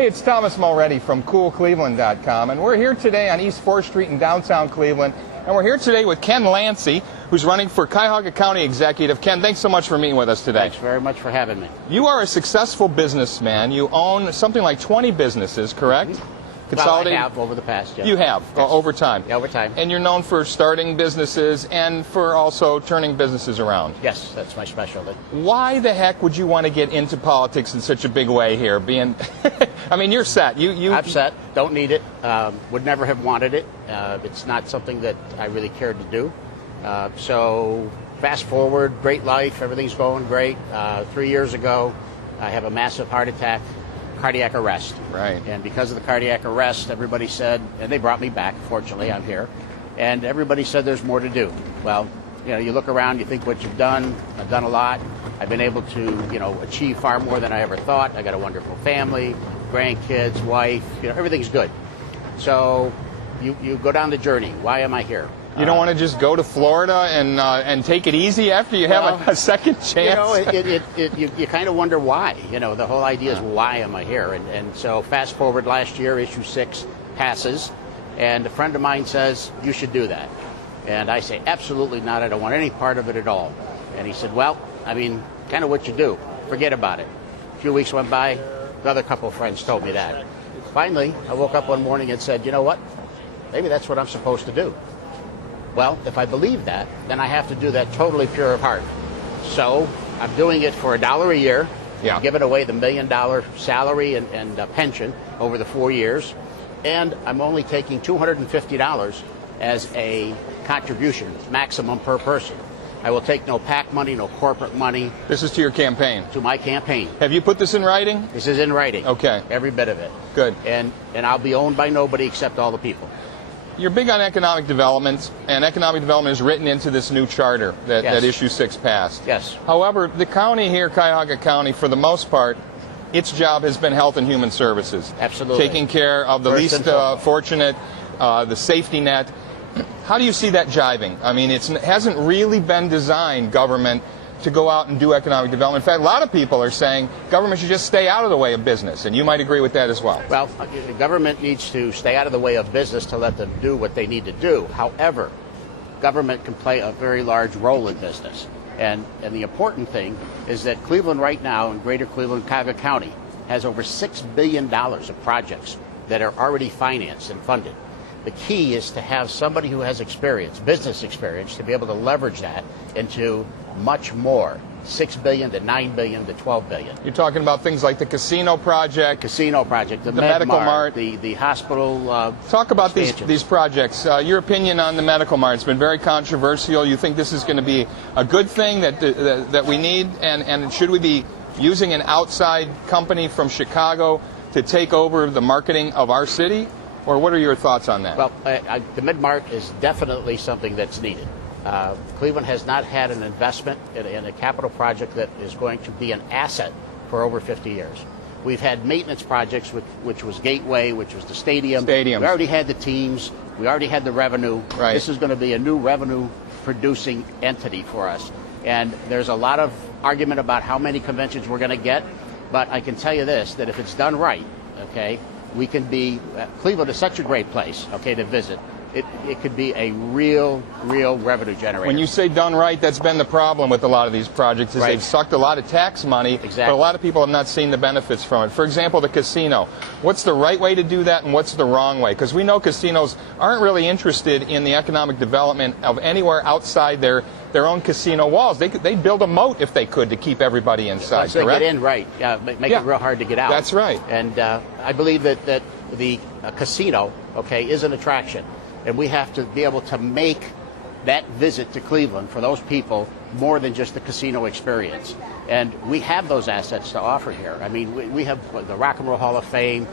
Hey, it's Thomas Mulready from CoolCleveland.com, and we're here today on East 4th Street in downtown Cleveland, and we're here today with Ken Lanci, who's running for Cuyahoga County Executive. Ken, thanks so much for meeting with us today. Thanks very much for having me. You are a successful businessman. You own something like 20 businesses, correct? Mm-hmm. Consolidated? Well, I have over the past, yeah. You have, yes. Over time? Yeah, over time. And you're known for starting businesses and for also turning businesses around. Yes, that's my specialty. Why the heck would you want to get into politics in such a big way here? Being, I mean, you're set. I'm set. Don't need it. Would never have wanted it. It's not something that I really cared to do. So fast forward, great life. Everything's going great. 3 years ago, I have a massive heart attack. Cardiac arrest. Right. And because of the cardiac arrest, everybody said, and they brought me back, fortunately, I'm here, and everybody said there's more to do. Well, you know, you look around, you think what you've done. I've done a lot. I've been able to, achieve far more than I ever thought. I got a wonderful family, grandkids, wife, everything's good. So you go down the journey. Why am I here? You don't want to just go to Florida and take it easy after you have a second chance? You kind of wonder why. The whole idea is why am I here? And so fast forward last year, issue 6 passes, and a friend of mine says, you should do that. And I say, absolutely not. I don't want any part of it at all. And he said, well, I mean, kind of what you do. Forget about it. A few weeks went by, another couple of friends told me that. Finally, I woke up one morning and said, you know what? Maybe that's what I'm supposed to do. Well, if I believe that, then I have to do that totally pure of heart. So I'm doing it for $1 a year. Yeah. I'm giving away the $1 million salary and pension over the 4 years. And I'm only taking $250 as a contribution, maximum per person. I will take no PAC money, no corporate money. This is to your campaign? To my campaign. Have you put this in writing? This is in writing. Okay. Every bit of it. Good. And I'll be owned by nobody except all the people. You're big on economic development, and economic development is written into this new charter that issue 6 passed. Yes. However, the county here, Cuyahoga County, for the most part, its job has been health and human services. Absolutely. Taking care of the least fortunate, the safety net. How do you see that jiving? I mean, it hasn't really been designed, government, to go out and do economic development. In fact, a lot of people are saying government should just stay out of the way of business, and you might agree with that as well. Well, the government needs to stay out of the way of business to let them do what they need to do. However, government can play a very large role in business. And the important thing is that Cleveland right now, in greater Cleveland, Cuyahoga County, has over $6 billion of projects that are already financed and funded. The key is to have somebody who has experience, business experience, to be able to leverage that into much more, $6 billion to $9 billion to $12 billion. You're talking about things like the casino project, the Medical Mart, the hospital. Talk about these projects. Your opinion on the Medical Mart. It's been very controversial. You think this is going to be a good thing that we need, and should we be using an outside company from Chicago to take over the marketing of our city? Or what are your thoughts on that? Well, the Mid-Mart is definitely something that's needed. Cleveland has not had an investment in a capital project that is going to be an asset for over 50 years. We've had maintenance projects, which was Gateway, which was the stadium. We already had the teams. We already had the revenue. Right. This is going to be a new revenue-producing entity for us. And there's a lot of argument about how many conventions we're going to get. But I can tell you this, that if it's done right, okay, we can be, Cleveland is such a great place, okay, to visit. It could be a real revenue generator. When you say done right, that's been the problem with a lot of these projects, is they've sucked a lot of tax money, exactly. But a lot of people have not seen the benefits from it. For example, the casino. What's the right way to do that, and what's the wrong way? Because we know casinos aren't really interested in the economic development of anywhere outside their own casino walls. They'd build a moat if they could to keep everybody inside, once they get in, right. Make it real hard to get out. That's right. And I believe that the casino, okay, is an attraction. And we have to be able to make that visit to Cleveland for those people more than just the casino experience. And we have those assets to offer here. I mean, we have the Rock and Roll Hall of Fame.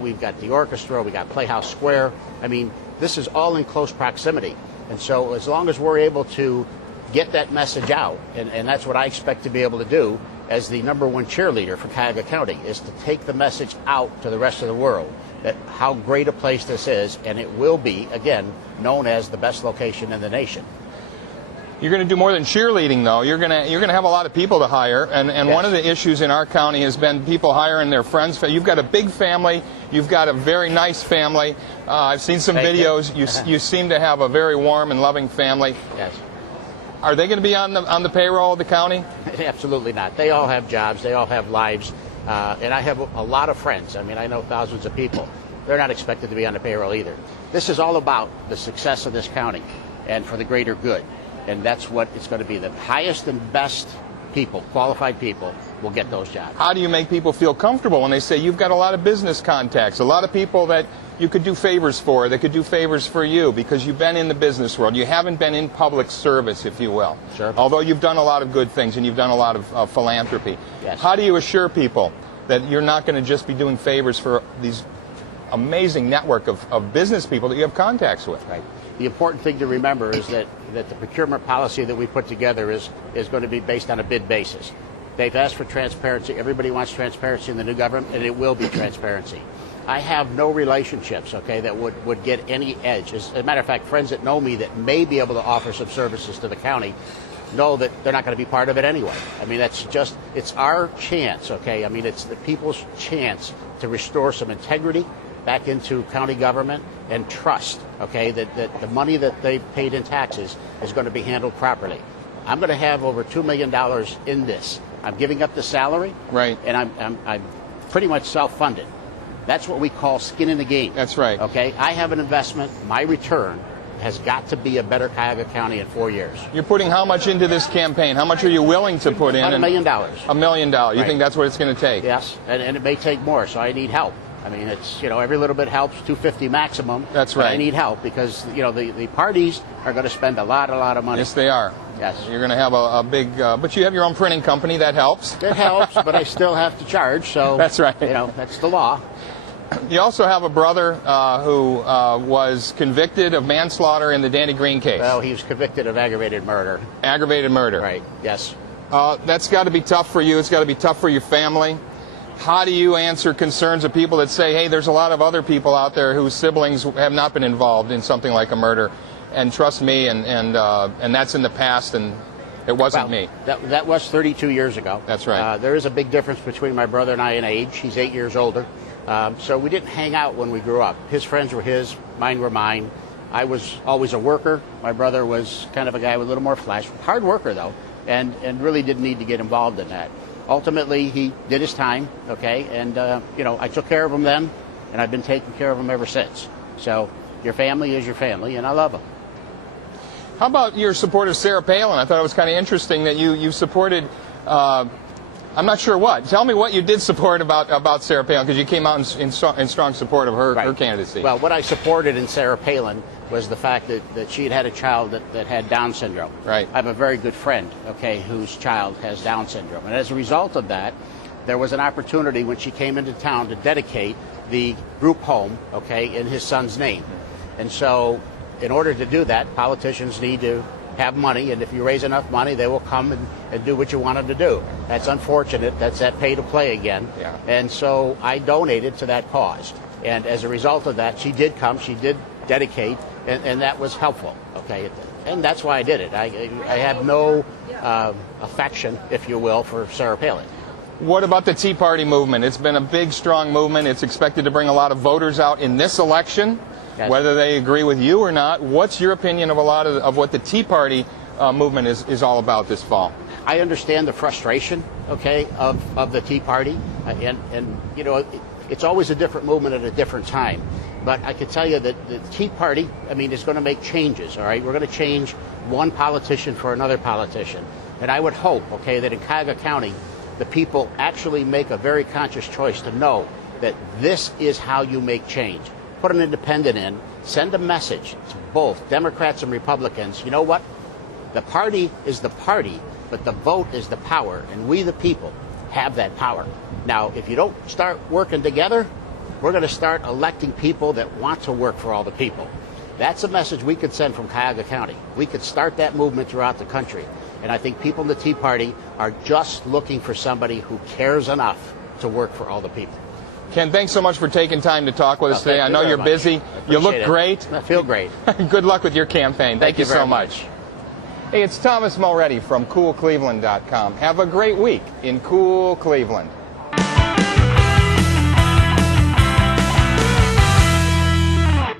We've got the orchestra. We got Playhouse Square. I mean, this is all in close proximity. And so as long as we're able to get that message out, and that's what I expect to be able to do as the #1 cheerleader for Cuyahoga County, is to take the message out to the rest of the world that how great a place this is, and it will be, again, known as the best location in the nation. You're going to do more than cheerleading, though. You're going to have a lot of people to hire, and Yes. one of the issues in our county has been people hiring their friends. You've got a big family. You've got a very nice family. I've seen some Thank you. videos. You seem to have a very warm and loving family. Yes. Are they going to be on the payroll of the county? Absolutely not. They all have jobs. They all have lives. And I have a lot of friends. I mean, I know thousands of people. They're not expected to be on the payroll either. This is all about the success of this county and for the greater good. And that's what it's going to be. The highest and best people, qualified people, will get those jobs. How do you make people feel comfortable when they say you've got a lot of business contacts, a lot of people that you could do favors for, that could do favors for you because you've been in the business world. You haven't been in public service, if you will. Sure. Although you've done a lot of good things and you've done a lot of philanthropy. Yes. How do you assure people that you're not going to just be doing favors for these amazing network of business people that you have contacts with? Right. The important thing to remember is that the procurement policy that we put together is going to be based on a bid basis. They've asked for transparency. Everybody wants transparency in the new government, and it will be transparency. I have no relationships, okay, that would get any edge. As a matter of fact, friends that know me that may be able to offer some services to the county know that they're not going to be part of it anyway. I mean, it's our chance, okay? I mean, it's the people's chance to restore some integrity back into county government and trust, okay, that the money that they paid in taxes is going to be handled properly. I'm going to have over $2 million in this. I'm giving up the salary, right, and I'm pretty much self-funded. That's what we call skin in the game. That's right. Okay, I have an investment. My return has got to be a better Cuyahoga County in 4 years. You're putting how much into this campaign? How much are you willing to put in? About $1 million. $1 million. You Right. think that's what it's going to take? Yes, and it may take more, so I need help. I mean, it's, every little bit helps, $250 maximum. That's but right. I need help because, the parties are going to spend a lot of money. Yes, they are. Yes. You're going to have a big, but you have your own printing company. That helps. It helps, but I still have to charge, so. That's right. That's the law. You also have a brother who was convicted of manslaughter in the Danny Greene case. Well, he was convicted of aggravated murder. Aggravated murder. Right, yes. That's got to be tough for you. It's got to be tough for your family. How do you answer concerns of people that say, hey, there's a lot of other people out there whose siblings have not been involved in something like a murder, and trust me, and that's in the past, and it wasn't me. That was 32 years ago. That's right. There is a big difference between my brother and I in age. He's 8 years older. So we didn't hang out when we grew up. His friends were his, mine were mine. I was always a worker. My brother was kind of a guy with a little more flash. Hard worker, though, and really didn't need to get involved in that. Ultimately, he did his time, okay, and, I took care of him then, and I've been taking care of him ever since. So your family is your family, and I love them. How about your support of Sarah Palin? I thought it was kind of interesting that you supported, I'm not sure what. Tell me what you did support about Sarah Palin, because you came out in strong support of her candidacy. Well, what I supported in Sarah Palin was the fact that she had a child that had Down syndrome. Right. I have a very good friend, okay, whose child has Down syndrome. And as a result of that, there was an opportunity when she came into town to dedicate the group home, okay, in his son's name. And so in order to do that, politicians need to have money, and if you raise enough money, they will come and do what you want them to do. That's unfortunate. That's that pay to play again. Yeah. And so I donated to that cause. And as a result of that, she did come, she did dedicate, and that was helpful. Okay, and that's why I did it. I have no affection, if you will, for Sarah Palin. What about the Tea Party movement? It's been a big, strong movement. It's expected to bring a lot of voters out in this election. Yes. Whether they agree with you or not, what's your opinion of a lot of what the Tea Party movement is all about this fall? I understand the frustration, okay, of the Tea Party, and it's always a different movement at a different time. But I can tell you that the Tea Party, is going to make changes, all right? We're going to change one politician for another politician. And I would hope, okay, that in Cuyahoga County, the people actually make a very conscious choice to know that this is how you make change. Put an independent in, send a message to both Democrats and Republicans. You know what? The party is the party, but the vote is the power, and we, the people, have that power. Now, if you don't start working together, we're going to start electing people that want to work for all the people. That's a message we could send from Cuyahoga County. We could start that movement throughout the country. And I think people in the Tea Party are just looking for somebody who cares enough to work for all the people. Ken, thanks so much for taking time to talk with us today. I know you're busy. You look great. I feel great. Good luck with your campaign. Thank you so much. Hey, it's Thomas Mulready from CoolCleveland.com. Have a great week in cool Cleveland.